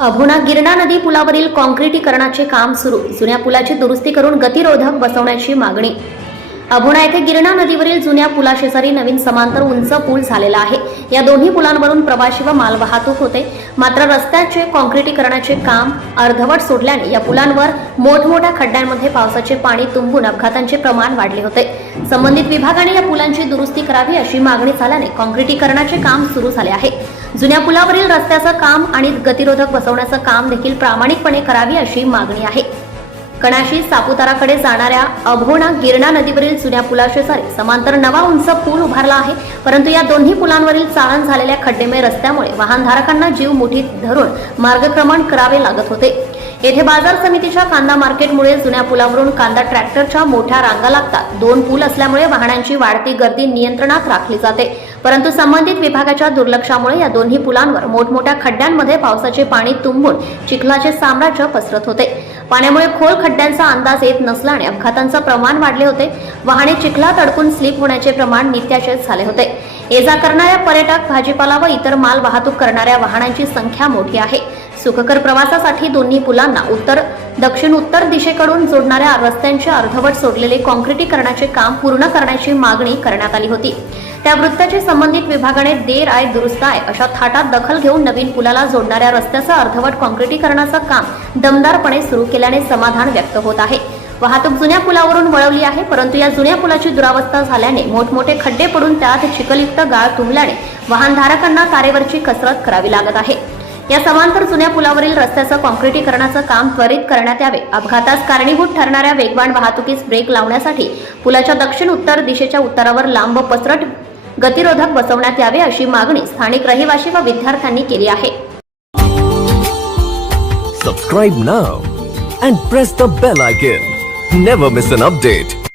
अभुना गिरणा नदी पुलावरील कॉन्क्रिटीकरणाचे काम सुरू. जुन्या पुलाची दुरुस्ती करून गतिरोधक बसवण्याची मागणी. अभुणा येथे गिरणा नदीवरील जुन्या पुलाशेजारी नवीन समांतर उंच पूल झालेला आहे. या दोन्ही पुलांवरून प्रवाशी व माल वाहतूक होते. मात्र रस्त्याचे कॉन्क्रिटीकरणाचे काम अर्धवट सोडल्याने या पुलांवर मोठमोठ्या खड्ड्यांमध्ये पावसाचे पाणी तुंबून अपघातांचे प्रमाण वाढले होते. संबंधित विभागाने या पुलांची दुरुस्ती करावी अशी मागणी झाल्याने कॉन्क्रिटीकरणाचे काम सुरू झाले आहे. जुन्या पुलावरील रस्त्याचं काम आणि गतिरोधक बसवण्याचं काम देखील प्रामाणिकपणे करावी अशी मागणी आहे. कणाशी सापुताराकडे जाणाऱ्या अभोणा गिरणा नदीवरील जुन्या पुलाशेजारी समांतर नवा उंच पूल उभारला आहे. परंतु या दोन्ही पुलांवरील चाळण झालेल्या खड्डेमय रस्त्यामुळे वाहनधारकांना जीव मुठीत धरून मार्गक्रमण करावे लागत होते. येथे बाजार समितीच्या कांदा मार्केटमुळे जुन्या पुलावरून कांदा ट्रॅक्टरच्या मोठ्या रांगा लागतात. दोन पूल असल्यामुळे वाहनांची वाढती गर्दी नियंत्रणात राखली जाते. परंतु संबंधित विभागाच्या दुर्लक्षामुळे या दोन्ही पुलांवर मोठमोठ्या खड्ड्यांमध्ये पावसाचे पाणी तुंबून चिखलाचे साम्राज्य पसरत होते. पाण्यामुळे खोल खड्ड्यांचा अंदाज येत नसल्याने अपघातांचं प्रमाण वाढले होते. वाहने चिखलात अडकून स्लिप होण्याचे प्रमाण नित्याचेच झाले होते. ये जा करणाऱ्या पर्यटक भाजीपाला व इतर माल वाहतूक करणाऱ्या वाहनांची संख्या मोठी आहे. सुखकर प्रवासासाठी दोन्ही पुलांना उत्तर दक्षिण उत्तर दिशेकडून जोडणाऱ्या रस्त्यांचे अर्धवट सोडलेले कॉन्क्रिटीकरणाचे काम पूर्ण करण्याची मागणी करण्यात आली होती. त्या वृत्ताचे संबंधित विभागाने देर आय दुरुस्त आहे अशा थाटात दखल घेऊन नवीन पुलाला जोडणाऱ्या रस्त्याचं अर्धवट कॉन्क्रिटीकरणाचं काम दमदारपणे सुरू केल्याने समाधान व्यक्त होत आहे. वाहतूक जुन्या पुलावरून वळवली आहे परंतु या जुन्या पुलाची दुरावस्था झाल्याने मोठमोठे खड्डे पडून त्यात चिखलयुक्त गाळ तुंबल्याने वाहनधारकांना तारेवरची कसरत करावी लागत आहे. या समांतर जुन्या पुलावरील रस्त्याचं कॉन्क्रिटीकरणाचं काम त्वरित करण्यात यावे. अपघातास कारणीभूत ठरणाऱ्या वेगवान वाहतुकीस ब्रेक लावण्यासाठी पुलाच्या दक्षिण उत्तर दिशेच्या उत्तरावर लांब पसरट गतिरोधक बसवण्यात यावे अशी मागणी स्थानिक रहिवासी व विद्यार्थ्यांनी केली आहे. Subscribe now and press the bell icon never miss an update